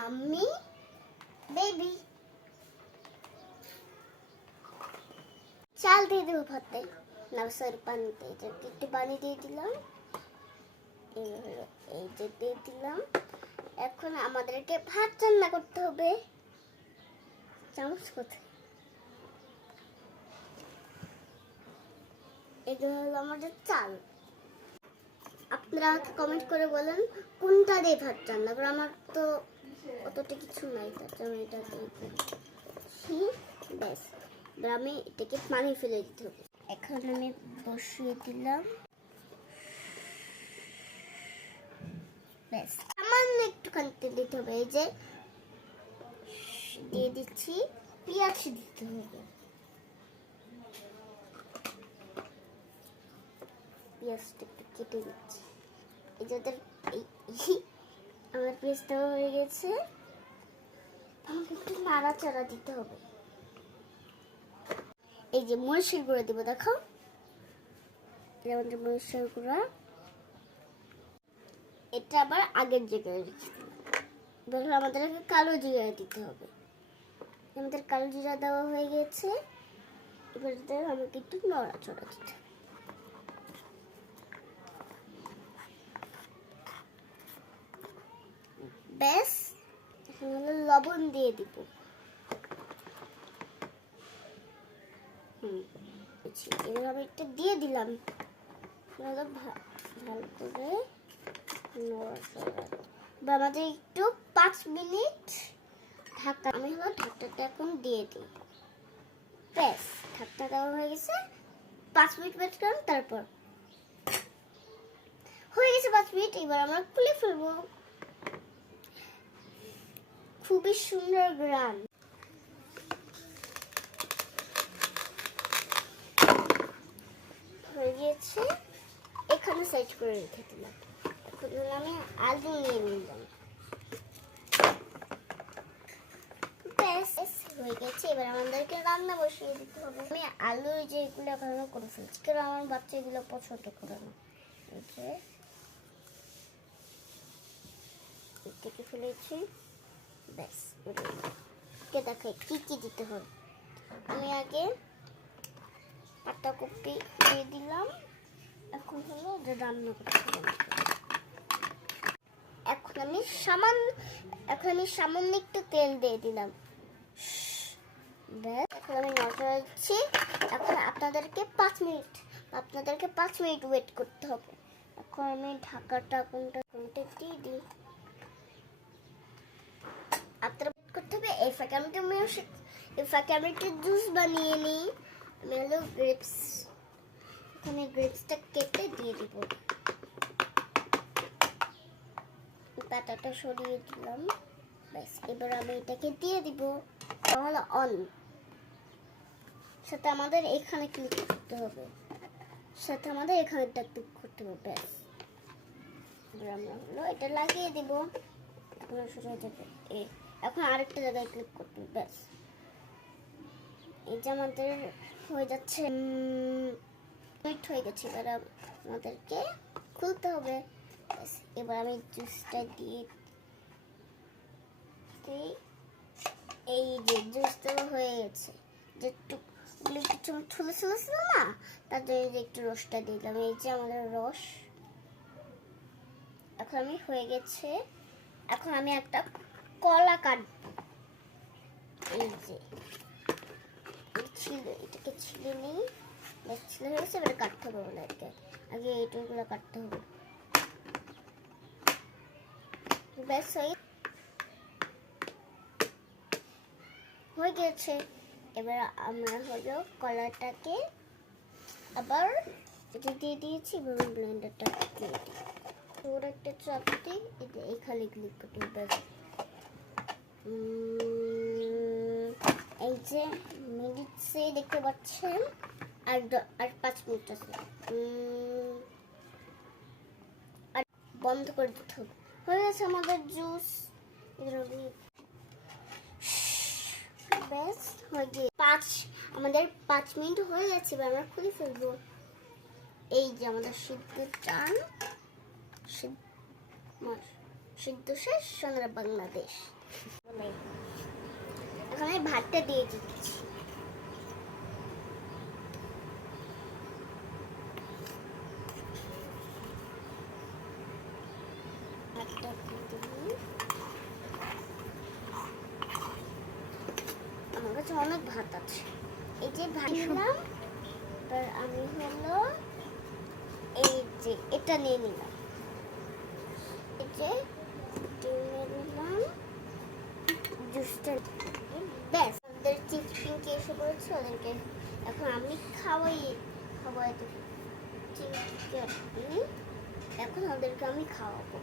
Mummy baby. চাল দিয়ে দেবো ভাতে, না সরি পানিতে। একটু পানি দিয়ে দিলাম, এই যে দিয়ে দিলাম। এখন আমাদেরকে ভাত রান্না করতে হবে। চামচ কোথায়? এগুলো হলো আমাদের চাল। আপনারা আমাকে কমেন্ট করে বলেন কোনটা দিয়ে ভাত রান্না করে। আমার তো অতটা কিছু নাই, তার জন্য এটা দিয়েছি। ব্যাস, এবার আমি এটাকে পানি ফেলে দিতে হবে। এখন আমি বসিয়ে দিলাম। ব্যাস, সামান্য একটুখানি তেল দিতে হবে। এই যে দিয়ে দিচ্ছি, পেঁয়াজ দিতে হবে। পেঁয়াজটা একটু কেটে দিচ্ছি। এই যে আমার পেঁয়াজটা হয়ে গেছে, আমাকে একটু নাড়াচাড়া দিতে হবে। এই যে মরিচের গুঁড়া দিব, দেখো আমাদের মরিচের গুঁড়া। এটা আবার আগের জায়গায় রেখে দিলাম। আমাদেরকে কালো জিরা দিতে হবে। আমাদের কালো জিরা দেওয়া হয়ে গেছে। এবার আমাকে একটু নড়াচড়া দিতে হবে। ব্যাস, এখন হলো লবণ দিয়ে দিব। এবার আমি একটা দিয়ে দিলাম। ভালো করে আমাদের একটু 5 মিনিট ঢাকা। আমি হলো ঢাকনাটা এখন দিয়ে দিই। ব্যাস, ঢাকনা দেওয়া হয়ে গেছে। 5 মিনিট ওয়েট করুন, তারপর হয়ে গেছে 5 মিনিট। এবার আমরা খুলে ফেলবো। খুবই সুন্দর গ্রাম হয়ে গিয়েছে। এখানে সাইড করে রেখে দিলাম। এখন আমি আলু নিয়ে নিলাম। ব্যাস, হয়ে গেছে। এবার আমাদেরকে রান্না বসিয়ে দিতে হবে। আমি আলু যেগুলো ভালো করে ফেলছি, কারণ আমার বাচ্চা এগুলো পছন্দ করে না। থেকে ফেলেছি। ব্যাস, দেখাই কি কি দিতে হবে। আমি আগে পাতাকপি দিয়ে দিলাম। এখন হলো রান্না করতে হবে। এখন আমি সামান্য একটু তেল দিয়ে দিলাম। ব্যাস, এখন আমি নজর দিচ্ছি। এখন আপনাদেরকে 5 মিনিট ওয়েট করতে হবে। এখন আমি ঢাকাটা কোনটা দিয়ে দিই। আপনারা করতে হবে। এই ফাঁকে আমি একটা জুস বানিয়ে নিই। আমি হলো গ্রেপস, এখানে গ্রেপসটা কেটে দিয়ে দিব। পাতাটা সরিয়ে দিলাম। ব্যাস, এবার আমি এটাকে দিয়ে দিব। তাহলে অন সাথে আমাদের এখানে ক্লিক করতে হবে। ব্যাস, আমরা হলো এটা লাগিয়ে দিব। এখন আরেকটা জায়গায় ক্লিক করতে হবে। ব্যাস, এই যে আমাদের হয়ে যাচ্ছে। হয়ে গেছে। এবার আমাদেরকে খুলতে হবে। এবার আমি জুসটা দিয়ে এই যে জুসটা হয়ে গেছে। যে একটু ছুলে ছিল না, তার জন্য একটু রসটা দিলাম। এই যে আমাদের রস এখন আমি হয়ে গেছে। এখন আমি একটা কলা কাটবো। এই যে এটাকে ছিলে নিই। ছিলে হয়ে গেছে। এবার কাটতে হবে বলে আগে এইটুকুগুলো কাটতে হবে। ব্যাস, হয়ে গেছে। এবার আমরা হলো কলাটাকে আবার এটা দিয়ে দিয়েছি। ব্লেন্ডারটা দিয়ে দিই। ওর একটা চাপ দিই। এখানে ক্লিক করতে হবে। এই যে মিনিটসে দেখতে পাচ্ছেন, আর 5 মিনিট আছে। আর বন্ধ করে দিতে হবে। হয়ে গেছে আমাদের জুস। ব্যাস, হয়ে গিয়ে আমাদের 5 মিনিট হয়ে গেছে। এবার আমরা খুলে ফেলবো। এই যে আমাদের সিদ্ধ শেষ, সোনার বাংলাদেশ। এখন আমি ভাতটা দিয়ে দিচ্ছি। ভাতটা দিয়ে দিলাম। আমার কাছে অনেক ভাত আছে। এই যে ভাত নিলাম, এবার আমি হলো এই যে এটা নিয়ে নিলাম, এই যে নিয়ে নিলাম জুসটা। ব্যাস, ওদের চিপস পিঙ্কি এসে পড়েছে, ওদেরকে এখন আমি খাওয়াই দেবো। এখন ওদেরকে আমি খাওয়াবো।